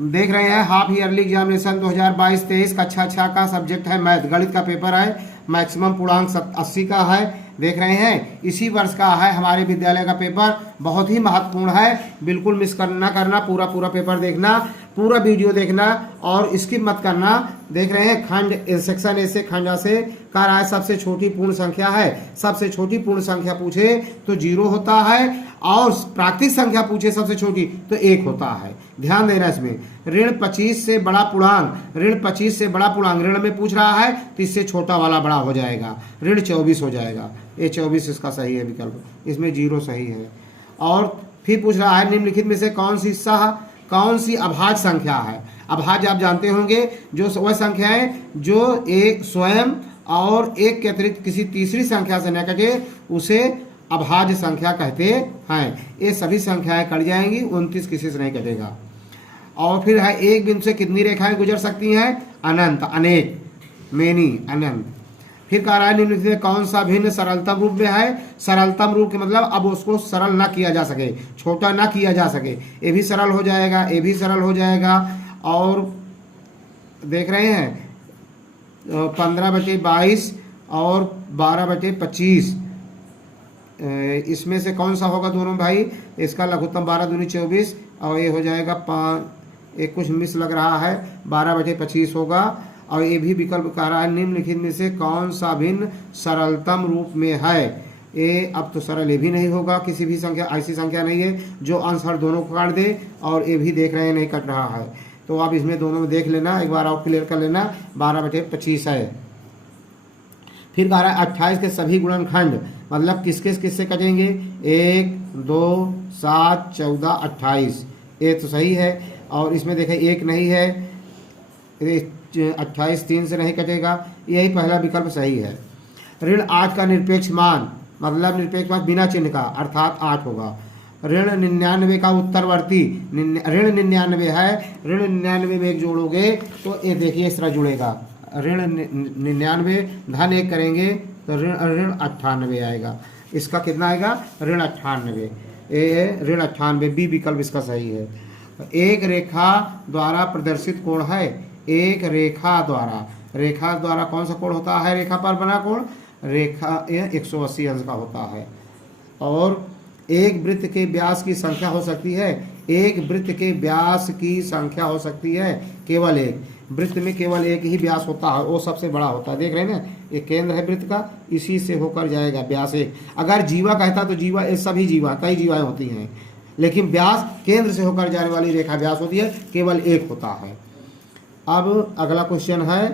देख रहे हैं हाफ ईयरली एग्जामिनेशन 2022-23 कक्षा 6 का सब्जेक्ट है मैथ, गणित का पेपर है। मैक्सिमम पूर्णांक 80 का है। देख रहे हैं इसी वर्ष का है हमारे विद्यालय का पेपर, बहुत ही महत्वपूर्ण है। बिल्कुल मिस करना करना, पूरा पेपर देखना, पूरा वीडियो देखना और स्किप मत करना। देख रहे हैं खंड सेक्शन ए से खंड से कह रहा है सबसे छोटी पूर्ण संख्या है। सबसे छोटी पूर्ण संख्या पूछे तो 0 होता है और प्राकृतिक संख्या पूछे सबसे छोटी तो 1 होता है। ध्यान देना इसमें। ऋण 25 से बड़ा पूर्णांक, ऋण 25 से बड़ा पूर्णांक ऋण में पूछ रहा है तो इससे छोटा वाला बड़ा हो जाएगा, ऋण 24 हो जाएगा। ये 24 इसका सही है विकल्प, इसमें 0 सही है। और फिर पूछ रहा है निम्नलिखित में से कौन सी अभाज्य संख्या है। अभाज्य आप जानते होंगे जो वह संख्या है जो एक स्वयं और एक के अतिरिक्त किसी तीसरी संख्या से न कटे उसे अभाज्य संख्या कहते हैं। ये सभी संख्याएं कट जाएंगी, 29 किसी से नहीं कटेगा। और फिर है एक बिंदु से कितनी रेखाएं गुजर सकती हैं? अनंत, अनेक, मेनी, अनंत। फिर कह रहा है निम्नलिखित में कौन सा भिन्न सरलतम रूप में है। सरलतम रूप के मतलब अब उसको सरल ना किया जा सके, छोटा ना किया जा सके। ये भी सरल हो जाएगा, ये भी सरल हो जाएगा। और देख रहे हैं 15/22 और 12/25 इसमें से कौन सा होगा दोनों भाई? इसका लघुत्तम 12 दूनी 24 और ये हो जाएगा 5, एक कुछ मिस लग रहा है, 12/25 होगा। और ये भी विकल्प कह रहा है निम्नलिखित में से कौन सा भिन्न सरलतम रूप में है। ये अब तो सरल ये भी नहीं होगा, किसी भी संख्या ऐसी संख्या नहीं है जो अंश हर दोनों को काट दे। और ये भी देख रहे हैं नहीं कट रहा है, तो आप इसमें दोनों में देख लेना, एक बार और क्लियर कर लेना। 12/25 है। फिर कह रहा है 28 के सभी गुणनखंड मतलब किससे कटेंगे? 1, 2, 7, 14, 28। ये तो सही है। और इसमें देखें 1 नहीं है, 28 3 से नहीं कटेगा, यही पहला विकल्प सही है। ऋण 8 का निरपेक्ष मान मतलब निरपेक्ष मान बिना चिन्ह का अर्थात 8 होगा। ऋण 99 का उत्तरवर्ती, ऋण 99 है, ऋण 99 में 1 जोड़ोगे तो ये देखिए इस तरह जुड़ेगा। ऋण 99 धन 1 करेंगे तो ऋण 98 आएगा। इसका कितना आएगा? ऋण 98। ये ऋण 98 बी विकल्प इसका सही है। एक रेखा द्वारा प्रदर्शित कोण है। एक रेखा द्वारा कौन सा कोण होता है? रेखा पर बना कोण, रेखा 180 अंश का होता है। और एक वृत्त के व्यास की संख्या हो सकती है। एक वृत्त के व्यास की संख्या हो सकती है केवल एक। वृत्त में केवल एक ही व्यास होता है, वो सबसे बड़ा होता है। देख रहे हैं ना, ये केंद्र है वृत्त का, इसी से होकर जाएगा व्यास एक। अगर जीवा कहता तो जीवा, ये सभी जीवा, कई जीवाएं होती हैं, लेकिन व्यास केंद्र से होकर जाने वाली रेखा व्यास होती है, केवल एक होता है। अब अगला क्वेश्चन है,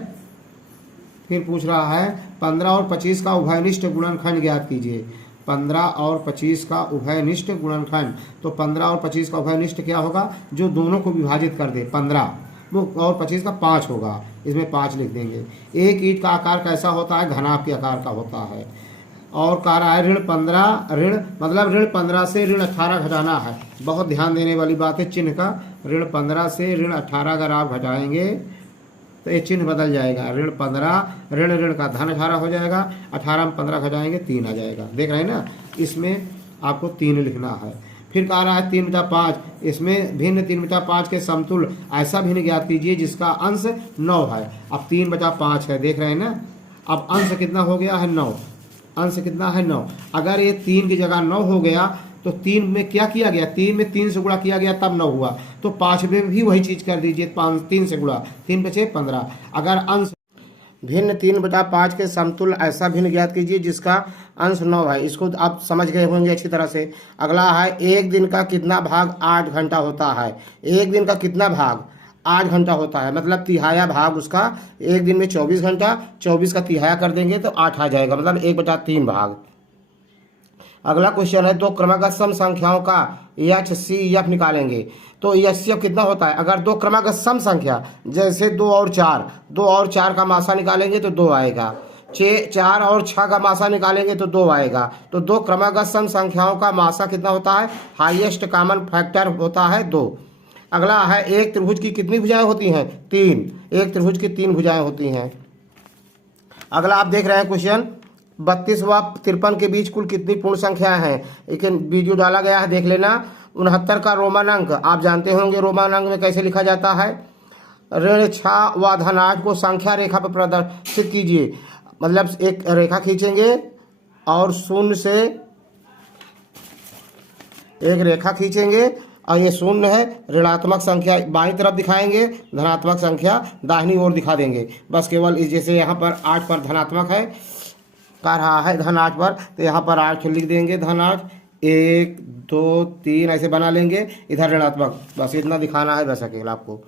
फिर पूछ रहा है 15 और 25 का उभयनिष्ठ गुणनखंड ज्ञात कीजिए। 15 और 25 का उभयनिष्ठ गुणनखंड, तो 15 और 25 का उभयनिष्ठ क्या होगा? जो दोनों को विभाजित कर दे। 15 और 25 का 5 होगा, इसमें 5 लिख देंगे। एक ईंट का आकार कैसा होता है? घनाभ के आकार का होता है। और कह रहा है ऋण 15 से ऋण 18 घटाना है। बहुत ध्यान देने वाली बात है चिन्ह का। ऋण 15 से ऋण 18 अगर आप घटाएंगे तो ये चिन्ह बदल जाएगा। ऋण 15, ऋण का धन 18 हो जाएगा, 18 में 15 घटाएंगे 3 आ जाएगा। देख रहे हैं ना, इसमें आपको 3 लिखना है। फिर कह रहा है 3/5, इसमें भिन्न 3/5 के समतुल्य ऐसा भिन्न ज्ञात कीजिए जिसका अंश 9 है। अब 3/5 है, देख रहे हैं ना। अब अंश कितना हो गया है? 9। अंश कितना है? 9। अगर ये 3 की जगह 9 हो गया तो 3 में क्या किया गया? 3 में 3 से गुणा किया गया तब 9 हुआ। तो 5 में भी वही चीज़ कर दीजिए, 3 से गुणा, 3 बचे 15। अगर अंश भिन्न 3/5 के समतुल्य ऐसा भिन्न ज्ञात कीजिए जिसका अंश 9 है। इसको आप समझ गए होंगे अच्छी तरह से। अगला है एक दिन का कितना भाग 8 घंटा होता है। एक दिन का कितना भाग 8 घंटा होता है, मतलब तिहाया भाग उसका। एक दिन में 24 घंटा, 24 का तिहाया कर देंगे तो 8 आ जाएगा, मतलब 1/3 भाग। अगला क्वेश्चन है दो क्रमागत सम संख्याओं का HCF निकालेंगे। तो HCF कितना होता है? अगर दो क्रमागत सम संख्या जैसे 2 और 4 का मासा निकालेंगे तो 2 आएगा। 4 और 6 का मासा निकालेंगे तो 2 आएगा। तो दो क्रमागत सम संख्याओं का मासा कितना होता है? हाईएस्ट कॉमन फैक्टर होता है 2। अगला है एक त्रिभुज की कितनी भुजाएं होती हैं? 3। एक त्रिभुज की 3 भुजाएं होती हैं। अगला आप देख रहे हैं क्वेश्चन 32 व 53 के बीच कुल कितनी पूर्ण संख्याएं हैं? लेकिन वीडियो डाला गया है, देख लेना। 69 का रोमन अंक आप जानते होंगे, रोमन अंक में कैसे लिखा जाता है। ऋण 6 व धन 8 को संख्या रेखा पर प्रदर्शित कीजिए। मतलब एक रेखा खींचेंगे और शून्य से एक रेखा खींचेंगे और ये शून्य है, ऋणात्मक संख्या बाईं तरफ दिखाएंगे, धनात्मक संख्या दाहिनी ओर दिखा देंगे। बस केवल जैसे यहाँ पर 8 पर धनात्मक है कर रहा है, धन 8 पर, तो यहाँ पर 8 लिख देंगे, धन 8, 1 2 3 ऐसे बना लेंगे। इधर ऋणात्मक, बस इतना दिखाना है बस अकेला आपको।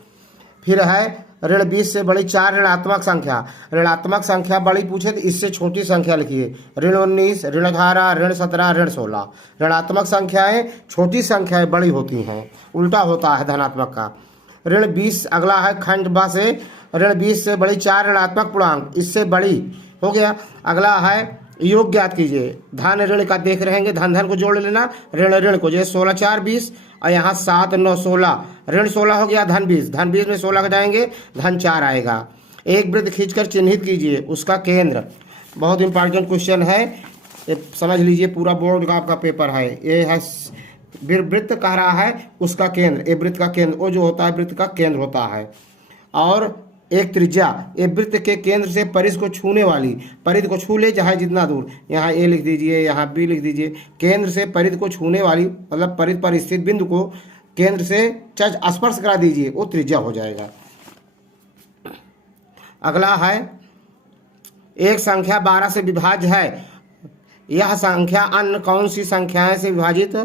फिर है ऋण 20 से बड़ी 4 ऋणात्मक संख्या। ऋणात्मक संख्या बड़ी पूछे तो इससे छोटी संख्या लिखिए। ऋण 19, ऋण 18, ऋण 17, ऋण 16। ऋणात्मक संख्याएं छोटी संख्याएं बड़ी होती हैं, उल्टा होता है धनात्मक का। ऋण 20 अगला है खंड ब से, ऋण 20 से बड़ी 4 ऋणात्मक पूर्णांक, इससे बड़ी हो गया। अगला है योग ज्ञात कीजिए। धन ऋण का देख रहेंगे, धन धन को जोड़ लेना, ऋण ऋण को, जैसे 16 4 20 और यहाँ 7 9 16, ऋण 16 हो गया, धन 20, धन 20 में 16 घटाएंगे, धन 4 आएगा। एक वृत्त खींचकर चिन्हित कीजिए, उसका केंद्र। बहुत इंपॉर्टेंट क्वेश्चन है, समझ लीजिए, पूरा बोर्ड का आपका पेपर है। ये है वृत्त कह रहा है उसका केंद्र, ये वृत्त का केंद्र, वो जो होता है वृत्त का केंद्र होता है। और एक त्रिज्या, ये वृत्त के केंद्र से परिध को छूने वाली, परिध को छू ले चाहे जितना दूर, यहाँ ए लिख दीजिए, यहाँ बी लिख दीजिए, केंद्र से परिध को छूने वाली मतलब परिध पर स्थित बिंदु को केंद्र से स्पर्श करा दीजिए, वो त्रिज्या हो जाएगा। अगला है एक संख्या 12 से विभाज्य है, यह संख्या अन्य कौन सी संख्याएं से विभाजित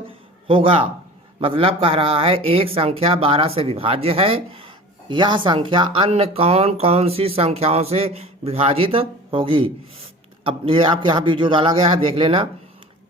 होगा। मतलब कह रहा है एक संख्या 12 से विभाज्य है, यह संख्या अन्य कौन कौन सी संख्याओं से विभाजित होगी। अब ये आपके यहाँ वीडियो डाला गया है, देख लेना।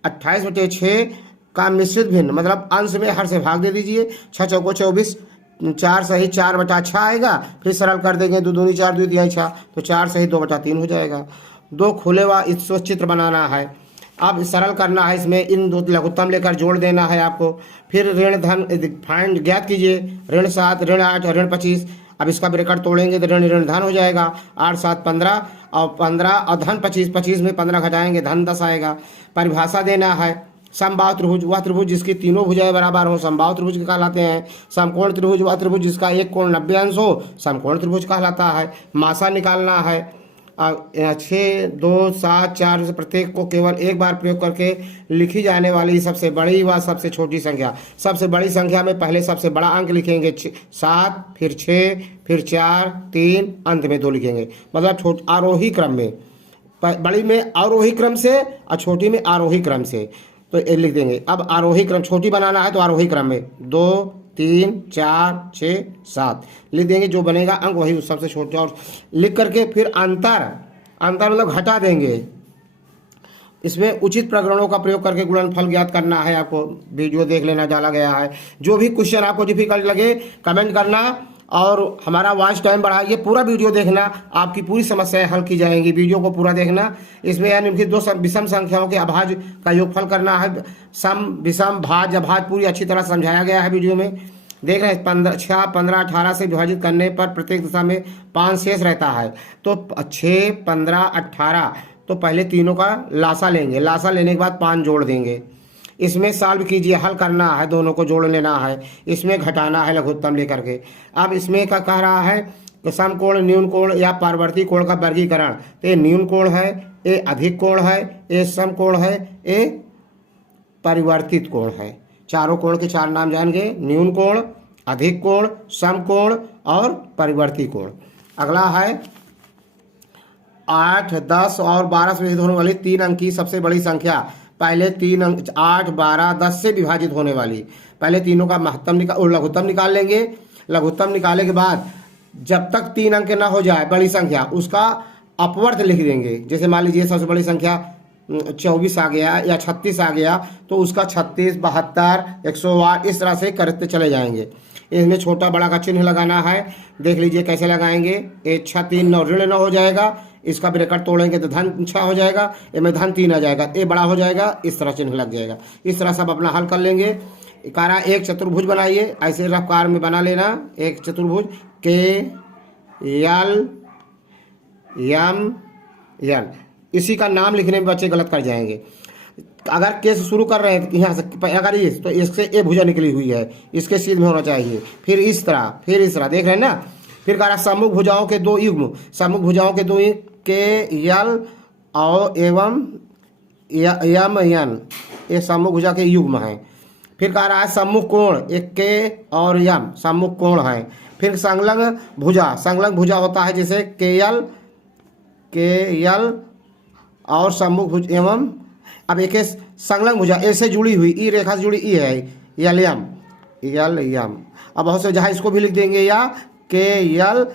28/6 का मिश्रित भिन्न, मतलब अंश में हर से भाग दे दीजिए। 6 चौको 24, 4 सही 4/6 आएगा। फिर सरल कर देंगे, 2 दूनी 4 2 तिहाई 6, तो 4 सही 2/3 हो जाएगा। 2 खुले व इसको चित्र बनाना है। अब सरल करना है, इसमें इन दो लघुत्तम लेकर जोड़ देना है आपको। फिर ऋण धन फाइंड ज्ञात कीजिए। ऋण 7, ऋण 8 और ऋण 25। अब इसका ब्रैकेट तोड़ेंगे तो ऋण ऋण धन हो जाएगा। 8 7 15 और 15 और धन 25, 25 में 15 घटाएंगे, धन 10 आएगा। परिभाषा देना है। समबाहु त्रिभुज वह त्रिभुज जिसकी तीनों भुजाएं बराबर हो, समबाहु त्रिभुज कहलाते हैं। समकोण त्रिभुज वह त्रिभुज जिसका एक कोण 90 अंश हो, समकोण त्रिभुज कहलाता है। मासा निकालना है। 6 2 7 4 से प्रत्येक को केवल एक बार प्रयोग करके लिखी जाने वाली सबसे बड़ी व सबसे छोटी संख्या। सबसे बड़ी संख्या में पहले सबसे बड़ा अंक लिखेंगे 7, फिर 6, फिर 4 3, अंत में 2 लिखेंगे। मतलब आरोही क्रम में, बड़ी में आरोही क्रम से और छोटी में आरोही क्रम से, तो ये लिख देंगे। अब आरोही क्रम छोटी बनाना है तो आरोही क्रम में 2 3 4 6 7 लिख देंगे, जो बनेगा अंक वही सबसे छोटा। और लिख करके फिर अंतर मतलब घटा देंगे। इसमें उचित प्रकरणों का प्रयोग करके गुणनफल ज्ञात करना है। आपको वीडियो देख लेना, डाला गया है। जो भी क्वेश्चन आपको डिफिकल्ट लगे कमेंट करना और हमारा वॉच टाइम बढ़ाइए। पूरा वीडियो देखना, आपकी पूरी समस्याएं हल की जाएंगी। वीडियो को पूरा देखना। इसमें यानी कि 2 विषम संख्याओं के अभाज्य का योगफल करना है। सम विषम भाज्य अभाज्य पूरी अच्छी तरह समझाया गया है वीडियो में। देख रहे हैं 6 15 18 से विभाजित करने पर प्रत्येक दिशा में 5 शेष रहता है। तो 6 15 18, तो पहले तीनों का लासा लेंगे, लासा लेने के बाद 5 जोड़ देंगे। इसमें सॉल्व कीजिए, हल करना है, दोनों को जोड़ लेना है। इसमें घटाना है लघुत्तम लेकर के। अब इसमें क्या कह रहा है कि समकोण न्यून कोण या पारवर्ती कोण का वर्गीकरण। तो ये न्यून कोण है, ये अधिक कोण है, ये समकोण है, ये परिवर्तित कोण है। चारों कोण के 4 नाम जानेंगे, न्यून कोण, अधिक कोण, समकोण और परिवर्ती कोण। अगला है 8 10 और 12 से विभाजित होने वाली 3 अंक की सबसे बड़ी संख्या। पहले 3 अंक 8 12 10 से विभाजित होने वाली, पहले तीनों का लघुत्तम निकाल लेंगे। लघुत्तम निकाले के बाद जब तक 3 अंक ना हो जाए बड़ी संख्या, उसका अपवर्त लिख देंगे। जैसे मान लीजिए सबसे बड़ी संख्या 24 आ गया या 36 आ गया, तो उसका 36 72 108 इस तरह से करते चले जाएंगे। इसमें छोटा बड़ा का चिन्ह लगाना है। देख लीजिए कैसे लगाएंगे। 1 6 3 9 ऋण 9 हो जाएगा। इसका ब्रैकेट तोड़ेंगे तो धन 6 हो जाएगा, इसमें धन 3 आ जाएगा, ये बड़ा हो जाएगा, इस तरह चिन्ह लग जाएगा। इस तरह सब अपना हल कर लेंगे। कारा एक चतुर्भुज बनाइए, ऐसे रफ्तार में बना लेना। एक चतुर्भुज KLMN, इसी का नाम लिखने में बच्चे गलत कर जाएंगे। अगर के से शुरू कर रहे हैं यहाँ से, अगर इस तो इससे ए भुजा निकली हुई है, इसके सीध में होना चाहिए, फिर इस तरह, फिर इस तरह, देख रहे हैं ना। फिर कह रहा सम्मुख भुजाओं के दो युग्म, सम्मुख भुजाओं के दो युग्म के यल और एवं यम यन, ये सम्मुख भुजा के युग्म हैं। फिर कह रहा है सम्मुख कोण, एक के और यम सम्मुख कोण है। फिर संलग्न भुजा, संलग्न भुजा होता है जैसे के यल और सम्मुख भुज एवं, अब एक संलग्न भुजा ऐसे जुड़ी हुई, ई रेखा से जुड़ी ई है, यल यम, यल यम। अब बहुत से जहाँ इसको भी लिख देंगे या के यल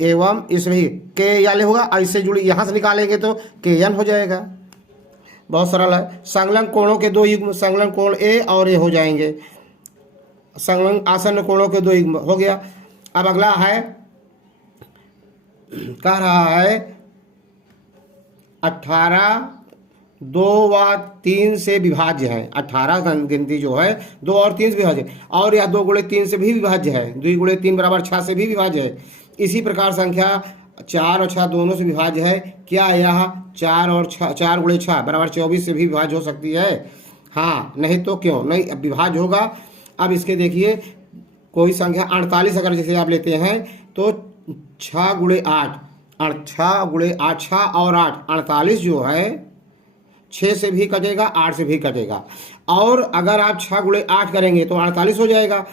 एवं, इस भी के यल होगा, ऐसे जुड़ी यहाँ से निकालेंगे तो के यन हो जाएगा, बहुत सरल है। संलग्न कोणों के दो युग्म, संलग्न कोण ए और ए हो जाएंगे, संलग्न आसन्न कोणों के दो युग्म हो गया। अब अगला है, कह रहा है 18 2 व 3 से विभाज्य है। 18 गिनती जो है 2 और 3 से विभाज्य है, और यह 2 गुणे 3 से भी विभाज्य है, 2 गुणे 3 बराबर 6 से भी विभाज्य है। इसी प्रकार संख्या 4 और 6 दोनों से विभाज्य है। क्या यह 4 और 6, 4 गुणे 6 बराबर 24 से भी विभाज्य हो सकती है? हाँ, नहीं तो क्यों नहीं, अब विभाज्य होगा। अब इसके देखिए, कोई संख्या 48 अगर जैसे आप लेते हैं तो 6 गुणे 8, 6 गुणे 8, 6 और 8 48 जो है 6 से भी कटेगा, 8 से भी कटेगा। और अगर आप 6 गुणे 8 करेंगे तो 48 हो जाएगा,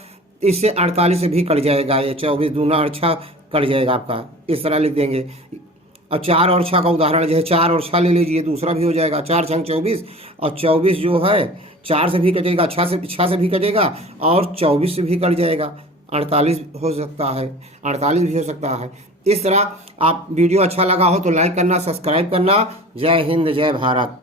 इससे 48 से भी कट जाएगा, ये 24 दूना और 6 कट जाएगा आपका, इस तरह लिख देंगे। और 4 और 6 का उदाहरण जैसे 4 और 6 ले लीजिए, दूसरा भी हो जाएगा, 4 छंग 24, और 24 जो है 4 से भी कटेगा, 6 से भी कटेगा, और 24 से भी कट जाएगा, 48 हो सकता है, 48 भी हो सकता है। इस तरह आप वीडियो अच्छा लगा हो तो लाइक करना, सब्सक्राइब करना। जय हिंद, जय भारत।